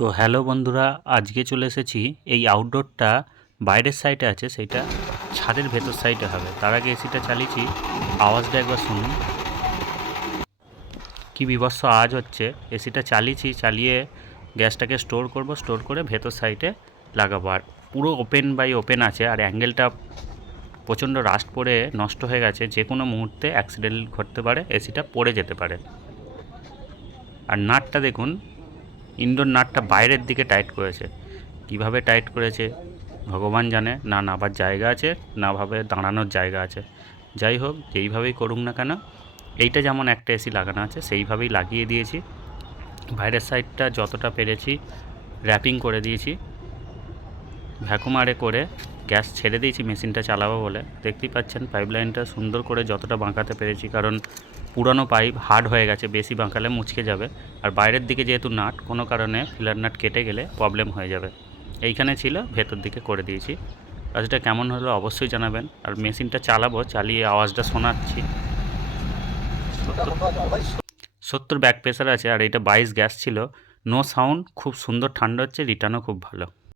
তো হ্যালো বন্ধুরা, আজকে চলে এসেছি এই আউটডোরটা বাইরের সাইডে আছে, সেইটা ছাদের ভেতর সাইডে হবে। তার আগে এসিটা চালিয়েছি, আওয়াজটা একবার শুনুন, কি বিভৎস আওয়াজ হচ্ছে। এসিটা চালিয়েছি, চালিয়ে গ্যাসটাকে স্টোর করে ভেতর সাইডে লাগাবো। আর পুরো ওপেন বাই ওপেন আছে, আর অ্যাঙ্গেলটা প্রচণ্ড রাস্ট পড়ে নষ্ট হয়ে গেছে, যে কোনো মুহূর্তে অ্যাক্সিডেন্ট ঘটতে পারে, এসিটা পড়ে যেতে পারে। আর নাটটা দেখুন, ইনডোর নাটটা বাইরের দিকে টাইট করেছে। কিভাবে টাইট করেছে ভগবান জানে, না নাবার জায়গা আছে, না ভাবে দাঁড়ানোর জায়গা আছে। যাই হোক, যেইভাবেই করুক না কেন, এইটা যেমন একটা এসি লাগানো আছে সেইভাবেই লাগিয়ে দিয়েছি। বাইরের সাইডটা যতটা পেরেছি র্যাপিং করে দিয়েছি, ভ্যাকুমারে করে গ্যাস ছেড়ে দিয়েছি মেশিনটা চালাবো বলে। দেখতেই পাচ্ছেন পাইপ লাইনটা সুন্দর করে যতটা বাঁকাতে পেরেছি, কারণ পুরানো পাইপ হার্ড হয়ে গেছে, বেশি বাঁকালে মুচকে যাবে। আর বাইরের দিকে যেহেতু নাট, কোনো কারণে ফিলার নাট কেটে গেলে প্রবলেম হয়ে যাবে। এইখানে ছিল, ভেতর দিকে করে দিয়েছি। কাজটা কেমন হলো অবশ্যই জানাবেন। আর মেশিনটা চালাবো, চালিয়ে আওয়াজটা শোনাচ্ছি। 70 ব্যাক প্রেসার আছে, আর এটা 22 গ্যাস ছিল। নো সাউন্ড, খুব সুন্দর ঠান্ডা হচ্ছে, রিটার্নও খুব ভালো।